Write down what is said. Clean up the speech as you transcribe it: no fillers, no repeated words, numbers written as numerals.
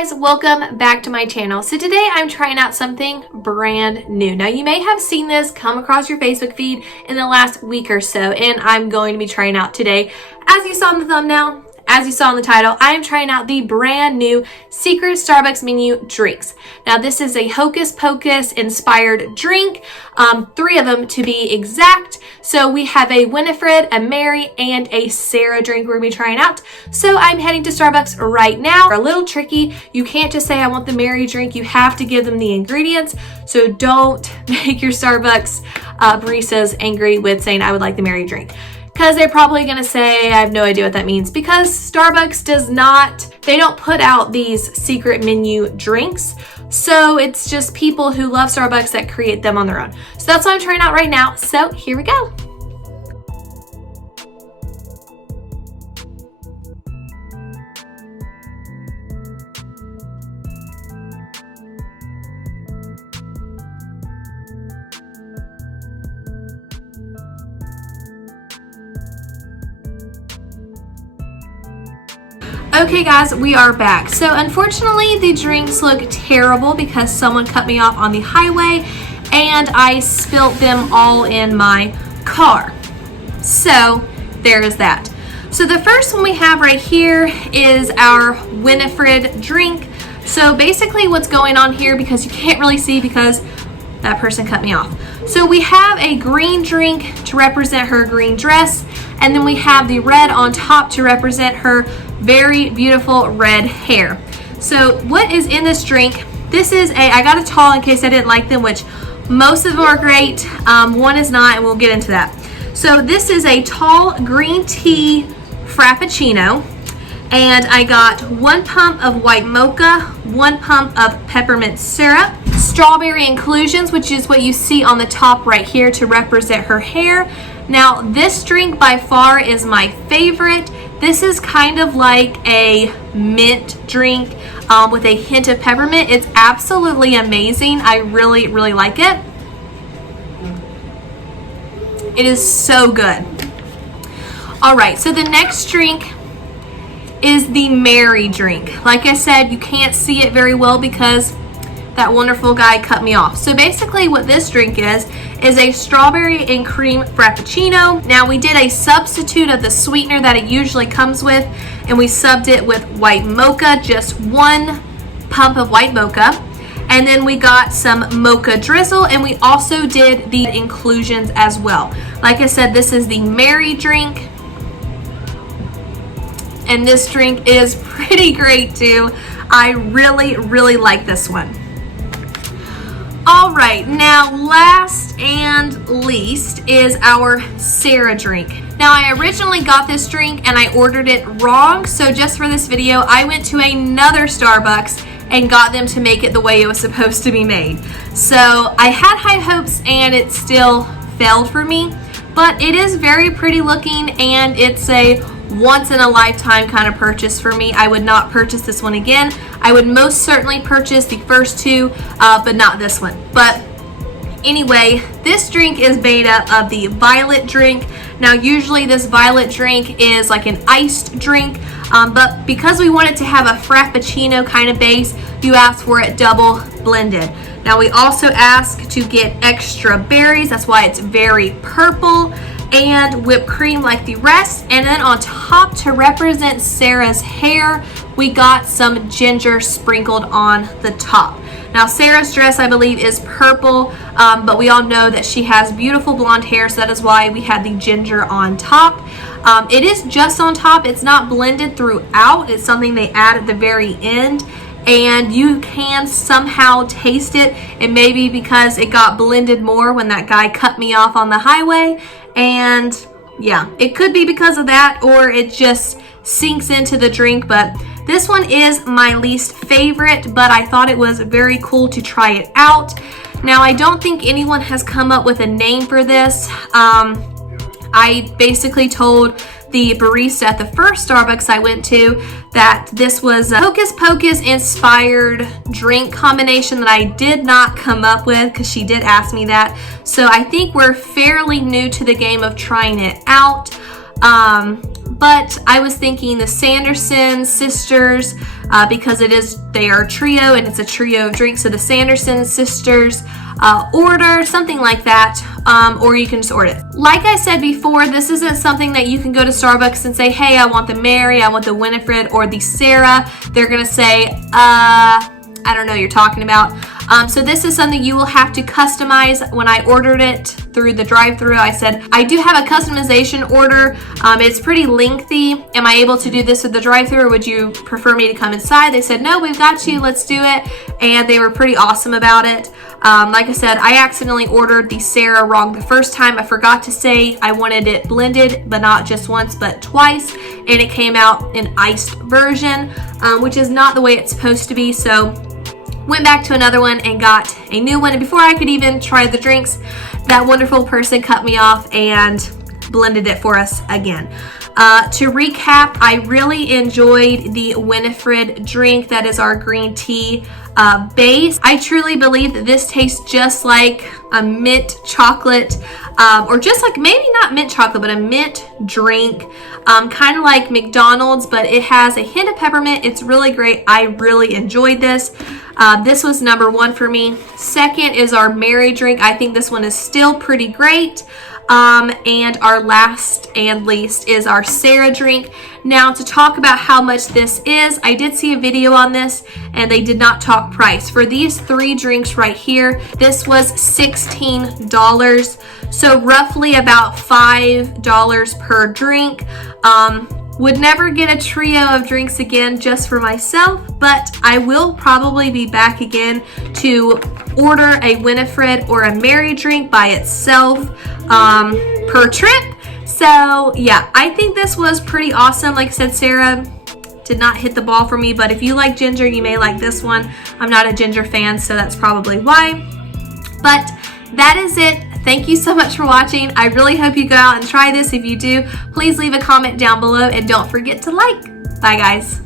guys, welcome back to my channel. So today I'm trying out something brand new. Now you may have seen this come across your Facebook feed in the last week or so, and I'm going to be trying out today. As you saw in the thumbnail, as you saw in the title, I am trying out the brand new Secret Starbucks menu drinks. Now this is a Hocus Pocus inspired drink, 3 of them to be exact. So we have a Winifred, a Mary, and a Sarah drink we're going to be trying out. So I'm heading to Starbucks right now. They're a little tricky. You can't just say I want the Mary drink. You have to give them the ingredients. So don't make your Starbucks baristas angry with saying I would like the Mary drink, because they're probably going to say I have no idea what that means, because Starbucks they don't put out these secret menu drinks. So it's just people who love Starbucks that create them on their own. So that's what I'm trying out right now. So here we go. Okay guys, we are back. So unfortunately the drinks look terrible because someone cut me off on the highway and I spilt them all in my car. So there is that. So the first one we have right here is our Winifred drink. So basically what's going on here, because you can't really see because that person cut me off. So we have a green drink to represent her green dress, and then we have the red on top to represent her very beautiful red hair. So what is in this drink? This is I got a tall in case I didn't like them, which most of them are great. One is not, and we'll get into that. So this is a tall green tea frappuccino, and I got 1 pump of white mocha, 1 pump of peppermint syrup, strawberry inclusions, which is what you see on the top right here to represent her hair. Now this drink by far is my favorite. This is kind of like a mint drink with a hint of peppermint. It's absolutely amazing. I really, really like it. It is so good. All right, so the next drink is the Mary drink. Like I said, you can't see it very well because that wonderful guy cut me off. So basically what this drink is a strawberry and cream frappuccino. Now we did a substitute of the sweetener that it usually comes with, and we subbed it with white mocha, just 1 pump of white mocha. And then we got some Mocha Drizzle, and we also did the inclusions as well. Like I said, this is the Mary drink, and this drink is pretty great too. I really, really like this one. All right, now last and least is our Sarah drink. Now I originally got this drink and I ordered it wrong, so just for this video I went to another Starbucks and got them to make it the way it was supposed to be made. So I had high hopes and it still failed for me, but it is very pretty looking and it's a once in a lifetime kind of purchase for me. I would not purchase this one again. I would most certainly purchase the first 2, but not this one. But anyway, this drink is made up of the violet drink. Now usually this violet drink is like an iced drink, but because we want it to have a frappuccino kind of base, you ask for it double blended. Now we also ask to get extra berries, that's why it's very purple, and whipped cream like the rest. And then on top, to represent Sarah's hair, we got some ginger sprinkled on the top. Now Sarah's dress I believe is purple, but we all know that she has beautiful blonde hair, so that is why we had the ginger on top. It is just on top, it's not blended throughout, it's something they add at the very end, and you can somehow taste it. And maybe because it got blended more when that guy cut me off on the highway, and yeah, it could be because of that, or it just sinks into the drink. But this one is my least favorite, but I thought it was very cool to try it out. Now I don't think anyone has come up with a name for this. I basically told the barista at the first Starbucks I went to that this was a Hocus Pocus inspired drink combination that I did not come up with, because she did ask me that. So I think we're fairly new to the game of trying it out. but I was thinking the Sanderson sisters, because they are a trio and it's a trio of drinks. So the Sanderson sisters order, something like that, or you can just order it. Like I said before, this isn't something that you can go to Starbucks and say, hey, I want the Mary, I want the Winifred, or the Sarah. They're gonna say, I don't know what you're talking about. So this is something you will have to customize. When I ordered it through the drive-thru, I said, I do have a customization order. It's pretty lengthy. Am I able to do this at the drive-thru, or would you prefer me to come inside? They said, no, we've got you, let's do it. And they were pretty awesome about it. Like I said, I accidentally ordered the Sarah wrong the first time. I forgot to say I wanted it blended, but not just once, but twice. And it came out an iced version, which is not the way it's supposed to be. So went back to another one and got a new one. And before I could even try the drinks, that wonderful person cut me off and blended it for us again. To recap, I really enjoyed the Winifred drink. That is our green tea base. I truly believe that this tastes just like a mint chocolate, or just like, maybe not mint chocolate, but a mint drink, kind of like McDonald's, but it has a hint of peppermint. It's really great. I really enjoyed this. This was number one for me. Second is our Mary drink. I think this one is still pretty great. And our last and least is our Sarah drink. Now, to talk about how much this is, I did see a video on this and they did not talk price. For these three drinks right here, this was $16. So roughly about $5 per drink. Would never get a trio of drinks again just for myself, but I will probably be back again to order a Winifred or a Mary drink by itself per trip. So yeah, I think this was pretty awesome. Like I said, Sarah did not hit the ball for me, but if you like ginger, you may like this one. I'm not a ginger fan, so that's probably why. But that is it. Thank you so much for watching. I really hope you go out and try this. If you do, please leave a comment down below and don't forget to like. Bye guys.